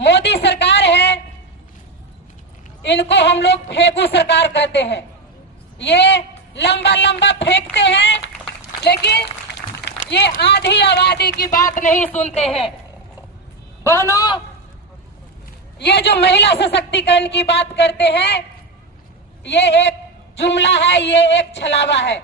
मोदी सरकार है, इनको हम लोग फेंकू सरकार कहते हैं। ये लंबा लंबा फेंकते हैं, लेकिन ये आधी आबादी की बात नहीं सुनते हैं। बहनों, ये जो महिला सशक्तिकरण की बात करते हैं, ये एक जुमला है, ये एक छलावा है।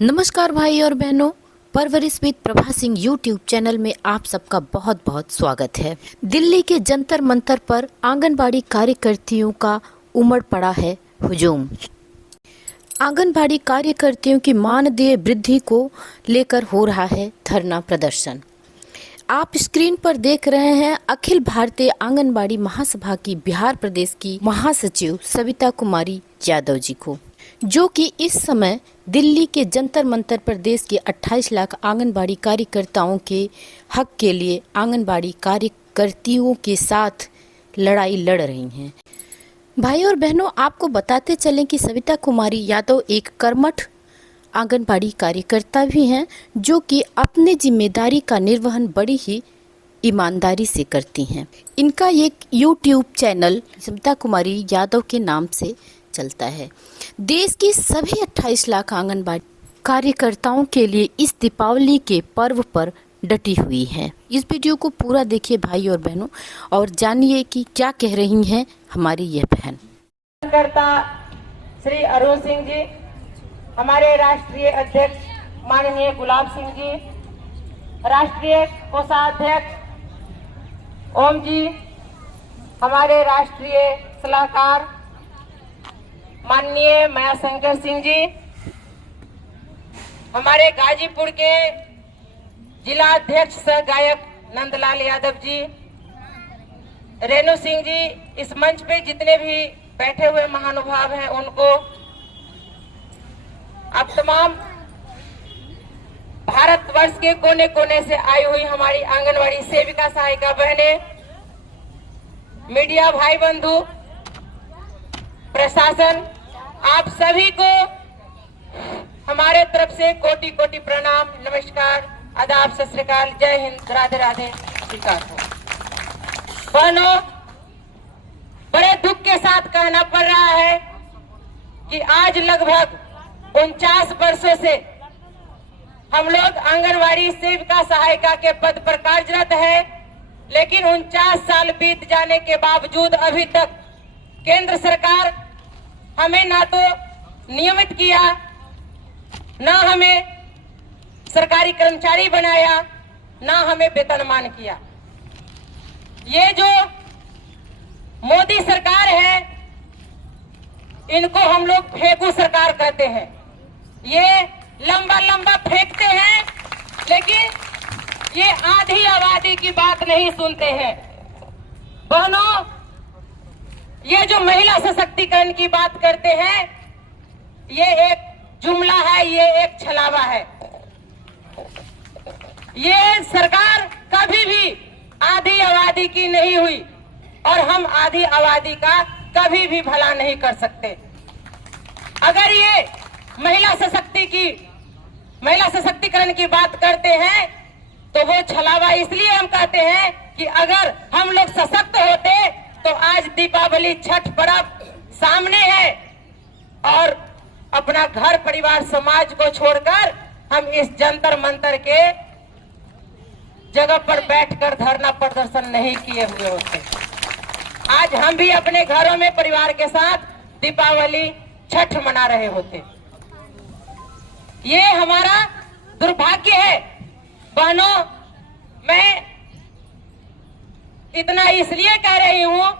नमस्कार भाई और बहनों, परवरिश with Prabha Singh YouTube channel में आप सबका बहुत बहुत स्वागत है। दिल्ली के जंतर मंतर पर आंगनबाड़ी कार्यकर्तियों का उमड़ पड़ा है हुजूम। आंगनबाड़ी कार्यकर्तियों की मानदेय वृद्धि को लेकर हो रहा है धरना प्रदर्शन। आप स्क्रीन पर देख रहे हैं अखिल भारतीय आंगनबाड़ी महासभा की बिहार प्रदेश की महासचिव सविता कुमारी यादव जी को, जो कि इस समय दिल्ली के जंतर मंतर पर देश के 28 लाख आंगनबाड़ी कार्यकर्ताओं के हक के लिए आंगनबाड़ी कार्यकर्तियों के साथ लड़ाई लड़ रही हैं। भाई और बहनों, आपको बताते चलें कि सविता कुमारी यादव एक कर्मठ आंगनबाड़ी कार्यकर्ता भी हैं, जो कि अपने जिम्मेदारी का निर्वहन बड़ी ही ईमानदारी से करती हैं। इनका एक यूट्यूब चैनल सविता कुमारी यादव के नाम से चलता है। देश की सभी 28 लाख आंगनबाड़ी कार्यकर्ताओं के लिए इस दीपावली के पर्व पर डटी हुई है। इस वीडियो को पूरा देखिए भाई और बहनों, और जानिए कि क्या कह रही हैं हमारी यह बहन। करता श्री अरुण सिंह जी, हमारे राष्ट्रीय अध्यक्ष माननीय गुलाब सिंह जी, राष्ट्रीय कोषाध्यक्ष ओम जी, हमारे राष्ट्रीय सलाहकार माननीय मायाशंकर सिंह जी, हमारे गाजीपुर के जिला अध्यक्ष सह गायक नंदलाल यादव जी, रेणु सिंह जी, इस मंच पे जितने भी बैठे हुए महानुभाव हैं उनको, आप तमाम भारतवर्ष के कोने कोने से आई हुई हमारी आंगनवाड़ी सेविका सहायिका बहनें, मीडिया भाई बंधु, प्रशासन, आप सभी को हमारे तरफ से कोटि कोटि प्रणाम, नमस्कार, आदाब, सत श्री अकाल, जय हिंद, राधे राधे, स्वीकार हो। बहनों, बड़े दुख के साथ कहना पड़ रहा है कि आज लगभग 49 वर्षों से हम लोग आंगनवाड़ी सेविका सहायिका के पद पर कार्यरत है, लेकिन 49 साल बीत जाने के बावजूद अभी तक केंद्र सरकार हमें ना तो नियमित किया, ना हमें सरकारी कर्मचारी बनाया, ना हमें वेतनमान किया। ये जो मोदी सरकार है, इनको हम लोग फेंकू सरकार कहते हैं। ये लंबा लंबा फेंकते हैं, लेकिन ये आधी आबादी की बात नहीं सुनते हैं। बहनों, ये जो महिला सशक्तिकरण की बात करते हैं, ये एक जुमला है, ये एक छलावा है। ये सरकार कभी भी आधी आबादी की नहीं हुई, और हम आधी आबादी का कभी भी भला नहीं कर सकते। अगर ये महिला सशक्तिकरण की बात करते हैं, तो वो छलावा इसलिए हम कहते हैं कि अगर हम लोग सशक्त होते तो आज दीपावली छठ पर्व सामने है, और अपना घर परिवार समाज को छोड़कर हम इस जंतर मंतर के जगह पर बैठकर धरना प्रदर्शन नहीं किए हुए होते। आज हम भी अपने घरों में परिवार के साथ दीपावली छठ मना रहे होते। ये हमारा दुर्भाग्य है। बहनों, मैं इतना इसलिए कह रही हूं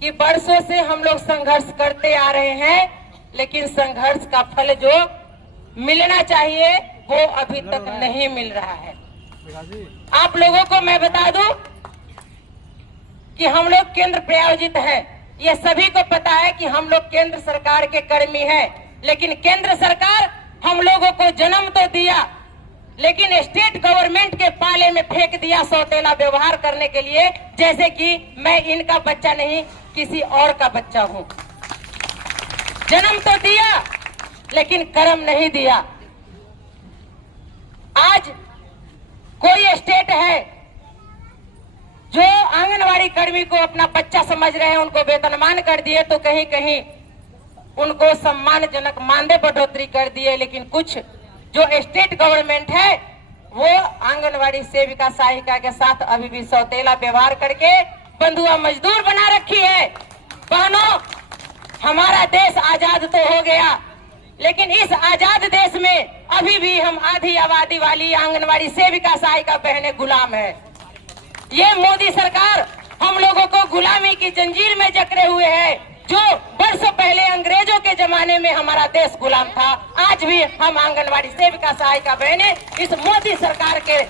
कि वर्षों से हम लोग संघर्ष करते आ रहे हैं, लेकिन संघर्ष का फल जो मिलना चाहिए वो अभी तक नहीं मिल रहा है। आप लोगों को मैं बता दूं कि हम लोग केंद्र प्रायोजित हैं। ये सभी को पता है कि हम लोग केंद्र सरकार के कर्मी हैं, लेकिन केंद्र सरकार हम लोगों को जन्म तो दिया, लेकिन स्टेट गवर्नमेंट के पाले में फेंक दिया सौतेला व्यवहार करने के लिए, जैसे कि मैं इनका बच्चा नहीं किसी और का बच्चा हूं। जन्म तो दिया, लेकिन कर्म नहीं दिया। आज कोई स्टेट है जो आंगनवाड़ी कर्मी को अपना बच्चा समझ रहे हैं, उनको वेतनमान कर दिए, तो कहीं कहीं उनको सम्मानजनक मानदेय बढ़ोतरी कर दिए। लेकिन कुछ जो स्टेट गवर्नमेंट है वो आंगनवाड़ी सेविका सहायिका के साथ अभी भी सौतेला व्यवहार करके बंधुआ मजदूर बना रखी है। बहनों, हमारा देश आजाद तो हो गया, लेकिन इस आजाद देश में अभी भी हम आधी आबादी वाली आंगनवाड़ी सेविका सहायिका बहनें गुलाम है। ये मोदी सरकार हम लोगों को गुलामी की जंजीर में जकड़े हुए है। जो वर्षों पहले अंग्रेजों के जमाने में हमारा देश गुलाम था, आज भी हम आंगनवाड़ी सेविका सहायिका बहनें इस मोदी सरकार के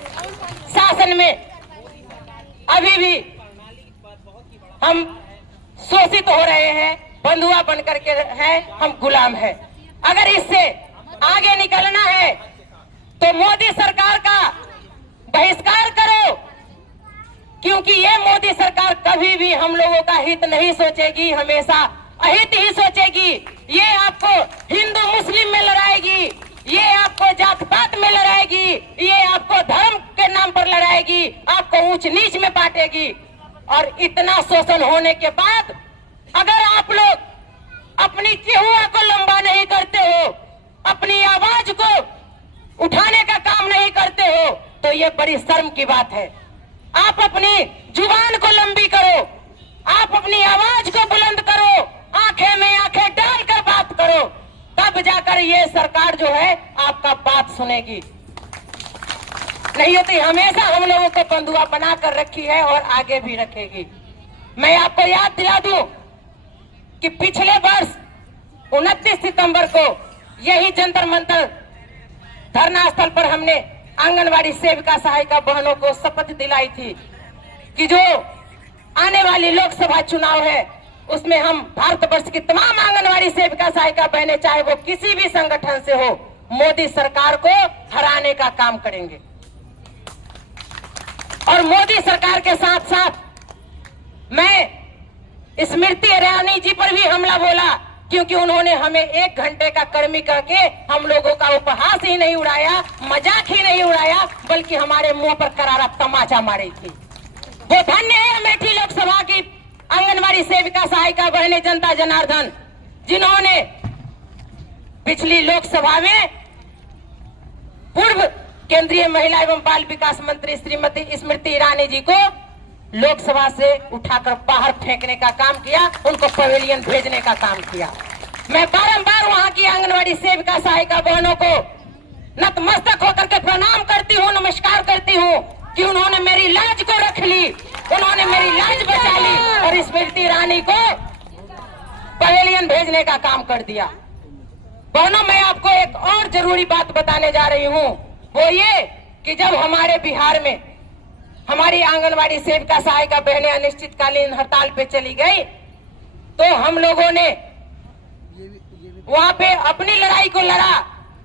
शासन में अभी भी हम शोषित हो रहे हैं, बंधुआ बनकर के हैं, हम गुलाम है। अगर इससे आगे निकलना है तो मोदी सरकार का बहिष्कार करो, क्योंकि ये मोदी सरकार कभी भी हम लोगों का हित नहीं सोचेगी, हमेशा अहित ही सोचेगी। ये आपको हिंदू मुस्लिम में लड़ाएगी, ये आपको जात पात में लड़ाएगी, ये आपको धर्म के नाम पर लड़ाएगी, आपको ऊंच नीच में बांटेगी। और इतना शोषण होने के बाद अगर आप लोग अपनी चिहुआ को लंबा नहीं करते हो, अपनी आवाज को उठाने का काम नहीं करते हो, तो ये बड़ी शर्म की बात है। आप अपनी जुबान को लंबी करो, आप अपनी आवाज को बुलंद करो, आंखें में आंखें डालकर बात करो, तब जाकर ये सरकार जो है आपका बात सुनेगी। नहीं होती हमेशा हम लोगों को बंधुआ बनाकर रखी है और आगे भी रखेगी। मैं आपको याद दिला दूं कि पिछले वर्ष 29 सितंबर को यही जंतर मंतर धरना स्थल पर हमने आंगनवाड़ी सेविका सहायिका बहनों को शपथ दिलाई थी कि जो आने वाली लोकसभा चुनाव है उसमें हम भारतवर्ष की तमाम आंगनवाड़ी सेविका सहायिका बहनें, चाहे वो किसी भी संगठन से हो, मोदी सरकार को हराने का काम करेंगे। और मोदी सरकार के साथ साथ मैं स्मृति ईरानी जी पर भी हमला बोला, क्योंकि उन्होंने हमें 1 घंटे का कर्मी करके हम लोगों का उपहास ही नहीं उड़ाया, मजाक ही नहीं उड़ाया, बल्कि हमारे मुंह पर करारा तमाचा मारी थी। वो धन्य है अमेठी लोकसभा की आंगनवाड़ी सेविका सहायिका बहने जनता जनार्दन, जिन्होंने पिछली लोकसभा में पूर्व केंद्रीय महिला एवं बाल विकास मंत्री श्रीमती स्मृति ईरानी जी को लोकसभा से उठाकर बाहर फेंकने का काम किया, उनको पवेलियन भेजने का काम किया। मैं बारंबार वहां की आंगनवाड़ी सेविका सहायिका बहनों को नतमस्तक होकर के प्रणाम करती हूँ, नमस्कार करती हूँ कि उन्होंने मेरी लाज को रख ली, उन्होंने मेरी लाज बचा ली और स्मृति ईरानी को पवेलियन भेजने का काम कर दिया। बहनों, मैं आपको एक और जरूरी बात बताने जा रही हूँ, वो ये कि जब हमारे बिहार में हमारी आंगनवाड़ी सेविका सहायिका बहनें अनिश्चितकालीन हड़ताल पे चली गई, तो हम लोगों ने वहां पे अपनी लड़ाई को लड़ा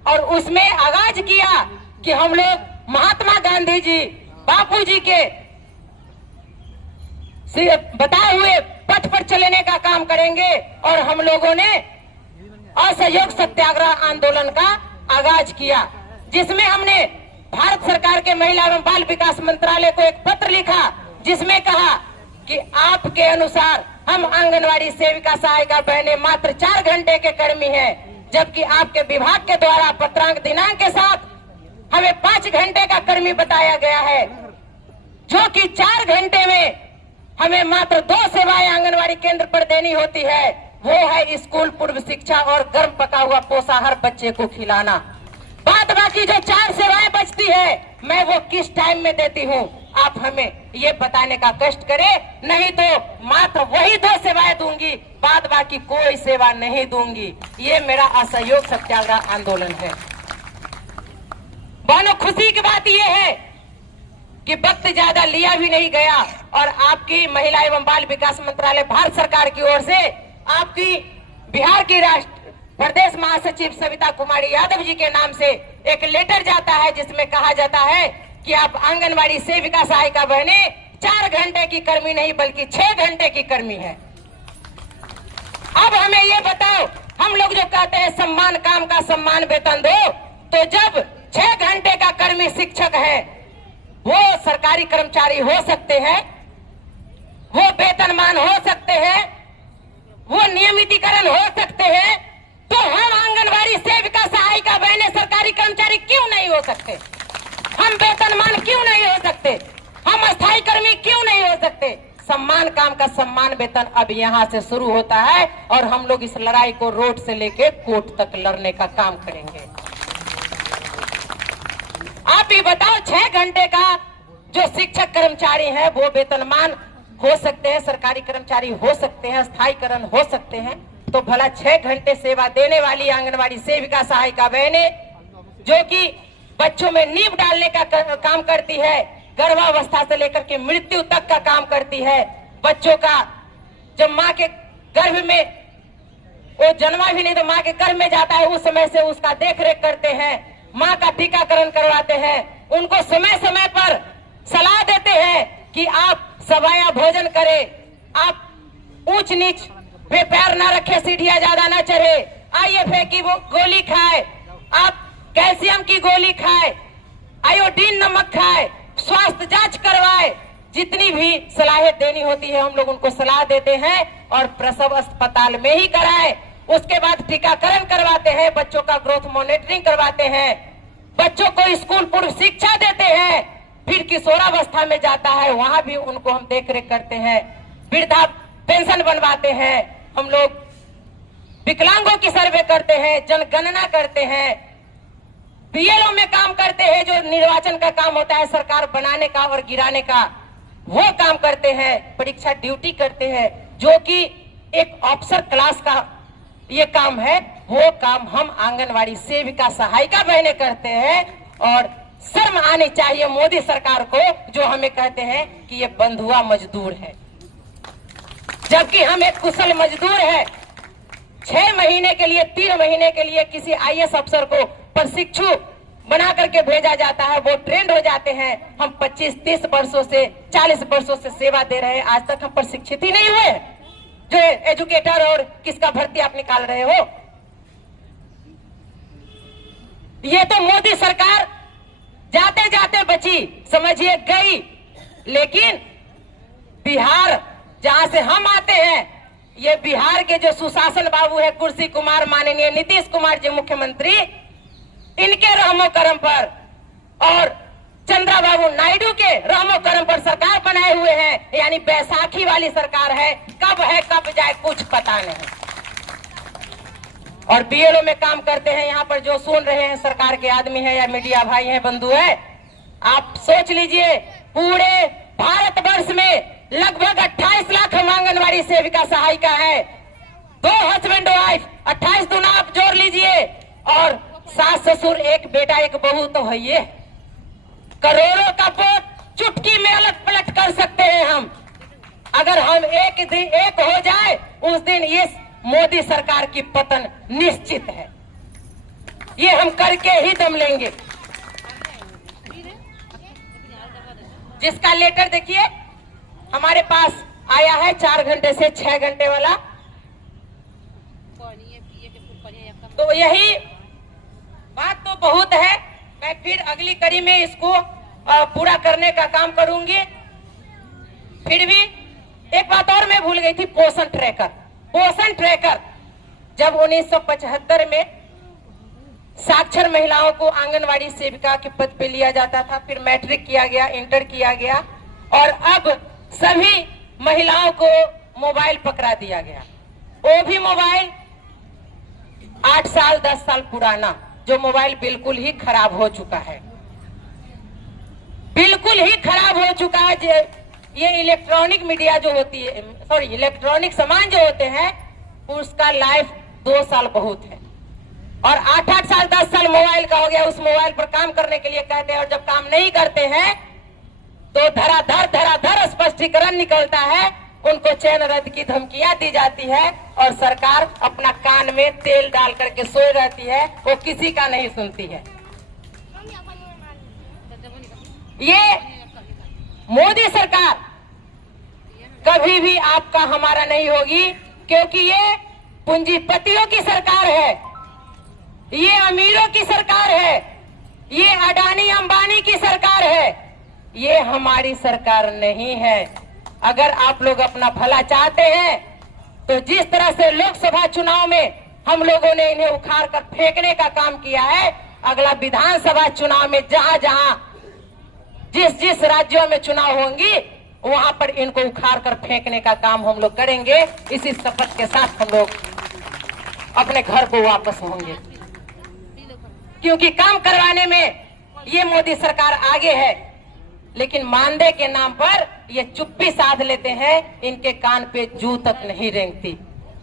और उसमें आगाज किया कि हम लोग महात्मा गांधी जी, बापू जी के बताए हुए पथ पर चलने का काम करेंगे। और हम लोगों ने असहयोग सत्याग्रह आंदोलन का आगाज किया, जिसमें हमने भारत सरकार के महिला एवं बाल विकास मंत्रालय को एक पत्र लिखा, जिसमें कहा कि आपके अनुसार हम आंगनवाड़ी सेविका सहायिका बहनें मात्र 4 घंटे के कर्मी हैं, जबकि आपके विभाग के द्वारा पत्रांक दिनांक के साथ हमें 5 घंटे का कर्मी बताया गया है, जो कि 4 घंटे में हमें मात्र 2 सेवाएं आंगनवाड़ी केंद्र पर देनी होती है, वो है स्कूल पूर्व शिक्षा और गर्म पका हुआ पोषाहार बच्चे को खिलाना। बात बाकी जो 4 सेवाएं बचती है, मैं वो किस टाइम में देती हूँ, आप हमें ये बताने का कष्ट करें, नहीं तो मात्र वही 2 सेवाएं दूंगी, बाद बाकी कोई सेवा नहीं दूंगी। ये मेरा असहयोग सत्याग्रह आंदोलन है। बहनों, खुशी की बात यह है कि वक्त ज्यादा लिया भी नहीं गया और आपकी महिला एवं बाल विकास मंत्रालय भारत सरकार की ओर से आपकी बिहार की प्रदेश महासचिव सविता कुमारी यादव जी के नाम से एक लेटर जाता है, जिसमें कहा जाता है कि आप आंगनवाड़ी सेविका सहायिका बहनें 4 घंटे की कर्मी नहीं बल्कि 6 घंटे की कर्मी है। अब हमें ये बताओ, हम लोग जो कहते हैं सम्मान काम का सम्मान वेतन दो, तो जब 6 घंटे का कर्मी शिक्षक है वो सरकारी कर्मचारी हो सकते हैं, वेतनमान हो सकते हैं, वो नियमितीकरण हो सकते हैं, तो हम आंगनबाड़ी सेविका, सहायिका बहनें, सरकारी कर्मचारी क्यों नहीं हो सकते? हम वेतनमान क्यों नहीं हो सकते? हम अस्थायी कर्मी क्यों नहीं हो सकते? सम्मान काम का सम्मान वेतन अब यहाँ से शुरू होता है और हम लोग इस लड़ाई को रोड से लेके कोर्ट तक लड़ने का काम करेंगे। आप ही बताओ, 6 घंटे का जो शिक्षक कर्मचारी है वो वेतनमान हो सकते हैं, सरकारी कर्मचारी हो सकते हैं, स्थायीकरण हो सकते हैं, तो भला 6 घंटे सेवा देने वाली आंगनबाड़ी सेविका, सहायिका बहनें जो कि बच्चों में नींव डालने का काम करती है, गर्भावस्था से लेकर के मृत्यु तक का काम करती है, बच्चों का जब माँ के गर्भ में वो जन्मा भी नहीं तो माँ के गर्भ में जाता है उस समय से उसका देख रेख करते हैं, माँ का टीकाकरण करवाते हैं, उनको समय समय पर सलाह देते हैं कि आप सवाया भोजन करें, आप ऊंच नीच पे पैर ना रखे, सीढ़ियां ज्यादा ना चढ़े, IFA की वो गोली खाए, आप कैल्शियम की गोली खाए, आयोडीन नमक खाए, स्वास्थ्य जांच करवाए, जितनी भी सलाहें देनी होती है हम लोग उनको सलाह देते हैं और प्रसव अस्पताल में ही कराए। उसके बाद टीकाकरण करवाते हैं, बच्चों का ग्रोथ मॉनिटरिंग करवाते हैं, बच्चों को स्कूल पूर्व शिक्षा देते हैं, फिर किशोरावस्था में जाता है वहां भी उनको हम देख रेख करते हैं, वृद्धा पेंशन बनवाते हैं, हम लोग विकलांगों की सर्वे करते हैं, जनगणना करते हैं, BLO में काम करते हैं, जो निर्वाचन का काम होता है सरकार बनाने का और गिराने का, वो काम करते हैं, परीक्षा ड्यूटी करते हैं, जो कि एक ऑफिसर क्लास का ये काम है, वो काम हम आंगनवाड़ी सेविका, सहायिका बहनें करते हैं। और शर्म आनी चाहिए मोदी सरकार को जो हमें कहते हैं कि ये बंधुआ मजदूर है, जबकि हम एक कुशल मजदूर है। 6 महीने के लिए, 3 महीने के लिए किसी IAS अफसर को प्रशिक्षु बना करके भेजा जाता है, वो ट्रेंड हो जाते हैं। हम 25-30 वर्षों से, 40 वर्षों से सेवा दे रहे हैं, आज तक हम प्रशिक्षित ही नहीं हुए जो एजुकेटर और किसका भर्ती आप निकाल रहे हो। ये तो मोदी सरकार जाते जाते बची, समझिए गई, लेकिन बिहार जहां से हम आते हैं, ये बिहार के जो सुशासन बाबू है कुर्सी कुमार, माननीय नीतीश कुमार जी मुख्यमंत्री, इनके रहमो करम पर और चंद्रबाबू नायडू के रहमो करम पर सरकार बनाए हुए हैं, यानी बैसाखी वाली सरकार है, कब जाए कुछ पता नहीं। और BLO में काम करते हैं, यहाँ पर जो सुन रहे हैं सरकार के आदमी है या मीडिया भाई हैं, बंधु है, आप सोच लीजिए पूरे भारतवर्ष में लगभग 28 लाख हम आंगनबाड़ी सेविका, सहायिका है, 2 हस्बैंड वाइफ, 28 दूना आप जोड़ लीजिए, और सास ससुर, एक बेटा एक बहू, तो है ये करोड़ों का वोट चुटकी में अलट पलट कर सकते हैं हम। अगर हम एक हो जाए उस दिन ये मोदी सरकार की पतन निश्चित है, ये हम करके ही दम लेंगे। जिसका लेटर देखिए हमारे पास आया है 4 घंटे से 6 घंटे वाला, तो यही बात तो बहुत है, मैं फिर अगली कड़ी में इसको पूरा करने का काम करूंगी। फिर भी एक बात और मैं भूल गई थी, पोषण ट्रैकर। पोषण ट्रैकर जब 1975 में साक्षर महिलाओं को आंगनवाड़ी सेविका के पद पे लिया जाता था, फिर मैट्रिक किया गया, इंटर किया गया, और अब सभी महिलाओं को मोबाइल पकड़ा दिया गया। वो भी मोबाइल 8 साल 10 साल पुराना, जो मोबाइल बिल्कुल ही खराब हो चुका है, बिल्कुल ही खराब हो चुका है। ये इलेक्ट्रॉनिक मीडिया जो होती है, सॉरी इलेक्ट्रॉनिक सामान जो होते हैं, उसका लाइफ 2 साल बहुत है, और 8-8 साल 10 साल मोबाइल का हो गया। उस मोबाइल पर काम करने के लिए कहते हैं, और जब काम नहीं करते हैं तो धराधर स्पष्टीकरण निकलता है, उनको चैन रद्द की धमकियां दी जाती है, और सरकार अपना कान में तेल डाल करके सोई रहती है, वो किसी का नहीं सुनती है। ये मोदी सरकार कभी भी आपका हमारा नहीं होगी, क्योंकि ये पूंजीपतियों की सरकार है, ये अमीरों की सरकार है, ये अडानी अंबानी की सरकार है, ये हमारी सरकार नहीं है। अगर आप लोग अपना भला चाहते हैं तो जिस तरह से लोकसभा चुनाव में हम लोगों ने इन्हें उखाड़ कर फेंकने का काम किया है, अगला विधानसभा चुनाव में जहां जहां जिस जिस राज्यों में चुनाव होंगी वहां पर इनको उखाड़ कर फेंकने का काम हम लोग करेंगे। इसी शपथ के साथ हम लोग अपने घर को वापस होंगे, क्योंकि काम करवाने में ये मोदी सरकार आगे है, लेकिन मानदेय के नाम पर ये चुप्पी साध लेते हैं, इनके कान पे जू तक नहीं रेंगती।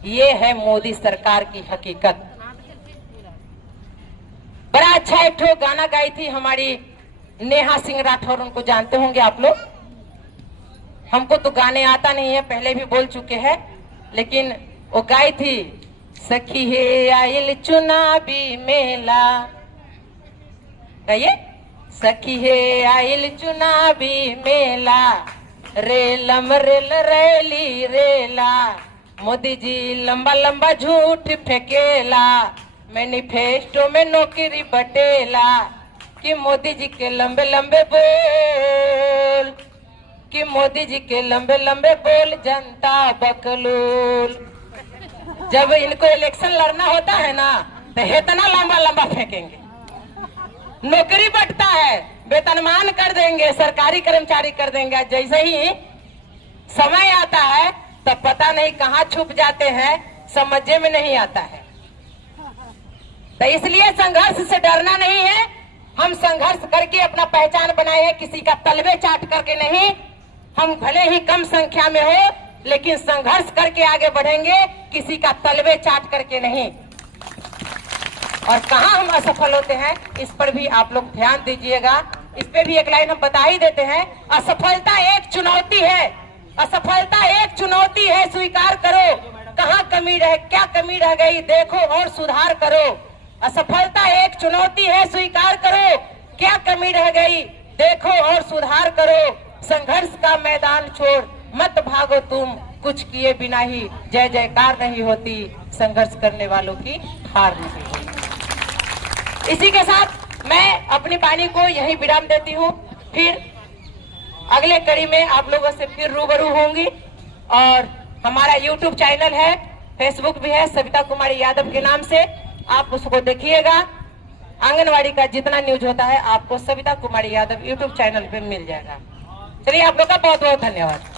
ये है मोदी सरकार की हकीकत। बड़ा अच्छा एक ठो गाना गाई थी हमारी नेहा सिंह राठौर, उनको जानते होंगे आप लोग। हमको तो गाने आता नहीं है, पहले भी बोल चुके हैं, लेकिन वो गाई थी, सखी है आइल चुनावी मेला, गाइए, सखी है आइल चुनावी मेला, रेलम रेल रैली रेला, मोदी जी लंबा लंबा झूठ फेंकेला, मैनिफेस्टो में नौकरी बटेला, कि मोदी जी के लंबे लंबे बोल, कि मोदी जी के लंबे लंबे बोल, जनता बकलूल। जब इनको इलेक्शन लड़ना होता है ना तो इतना लंबा लंबा फेंकेंगे, नौकरी बंटता है, वेतनमान कर देंगे, सरकारी कर्मचारी कर देंगे। जैसे ही समय आता है तो पता नहीं कहाँ छुप जाते हैं, समझे में नहीं आता है। तो इसलिए संघर्ष से डरना नहीं है, हम संघर्ष करके अपना पहचान बनाए हैं, किसी का तलवे चाट करके नहीं। हम भले ही कम संख्या में हो, लेकिन संघर्ष करके आगे बढ़ेंगे, किसी का तलवे चाट करके नहीं। और कहां हम असफल होते हैं इस पर भी आप लोग ध्यान दीजिएगा। इस पे भी एक लाइन हम बता ही देते हैं, असफलता एक चुनौती है, असफलता एक चुनौती है, स्वीकार करो। कहां कमी रह, क्या कमी रह गई देखो और सुधार करो। असफलता एक चुनौती है, स्वीकार करो, क्या कमी रह गई देखो और सुधार करो। संघर्ष का मैदान छोड़ मत भागो तुम, कुछ किए बिना ही जय जयकार नहीं होती, संघर्ष करने वालों की हार नहीं होती। इसी के साथ मैं अपनी वाणी को यही विराम देती हूँ। फिर अगले कड़ी में आप लोगों से फिर रूबरू होंगी। और हमारा YouTube चैनल है, फेसबुक भी है, सविता कुमारी यादव के नाम से, आप उसको देखिएगा। आंगनवाड़ी का जितना न्यूज होता है आपको सविता कुमारी यादव YouTube चैनल पे मिल जाएगा। चलिए, आप लोग का बहुत बहुत धन्यवाद।